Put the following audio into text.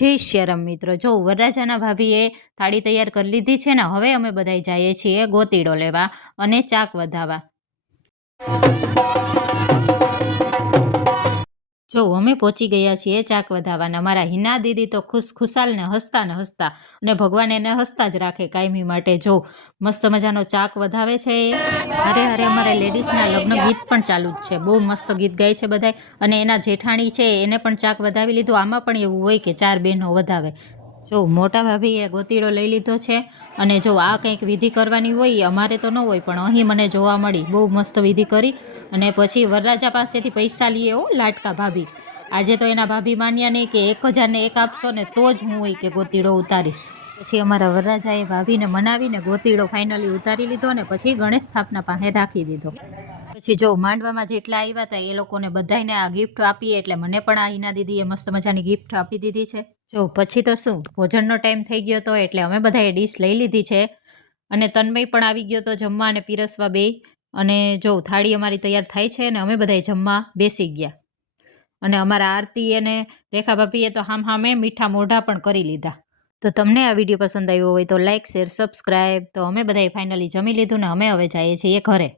જય શ્યારામ મિત્રો, જો વરરાજાના ભાભીએ થાળી તૈયાર કરી લીધી છે ને. હવે અમે બધાય જઈએ છીએ ગોતીડો લેવા અને ચાક વધાવા. જો અમે પહોંચી ગયા છીએ ચાક વધાવાના. મારા હિના દીદી તો ખુશાલ ને હસતા અને ભગવાન એને હસતા જ રાખે કાયમી માટે. જો મસ્ત મજાનો ચાક વધાવે છે. અરે અમારા લેડીઝના લગ્ન ગીત પણ ચાલુ જ છે. બહુ મસ્ત ગીત ગાય છે બધાય. અને એના જેઠાણી છે એને પણ ચાક વધાવી લીધું. આમાં પણ એવું હોય કે 4 બહેનો વધાવે. જો મોટા ભાભીએ ગોતીડો લઈ લીધો છે અને જો આ કંઈક વિધિ કરવાની હોય, અમારે તો ન હોય પણ અહીં મને જોવા મળી. બહુ મસ્ત વિધિ કરી અને પછી વરરાજા પાસેથી પૈસા લઈએ. લાટકા ભાભી આજે તો એના ભાભી માન્યા નહીં કે 1000 ને 1 આપશો ને તો જ હું હોય કે ગોતીડો ઉતારીશ. પછી અમારા વરરાજાએ ભાભીને મનાવીને ગોતીડો ફાઇનલી ઉતારી લીધો ને પછી ગણેશ સ્થાપના પાસે રાખી દીધો. પછી જો માંડવામાં જેટલા આવ્યા હતા એ લોકોને બધાને આ ગિફ્ટ આપીએ એટલે મને પણ આ હિના દીદીએ મસ્ત મજાની ગિફ્ટ આપી દીધી છે. જો પછી તો શું ભોજનનો ટાઈમ થઈ ગયો હતો એટલે અમે બધાએ ડીશ લઈ લીધી છે અને તન્મય પણ આવી ગયો તો જમવા અને પીરસવા બે. અને જો થાળી અમારી તૈયાર થાય છે અને અમે બધાએ જમવા બેસી ગયા. અને અમારા આરતી અને રેખા ભાભીએ તો હામે મીઠા મોઢા પણ કરી લીધા. તો તમને આ વિડીયો પસંદ આવ્યો હોય તો લાઇક, શેર, સબસ્ક્રાઈબ. તો અમે બધાએ ફાઇનલી જમી લીધું ને અમે હવે જઈએ છીએ ઘરે.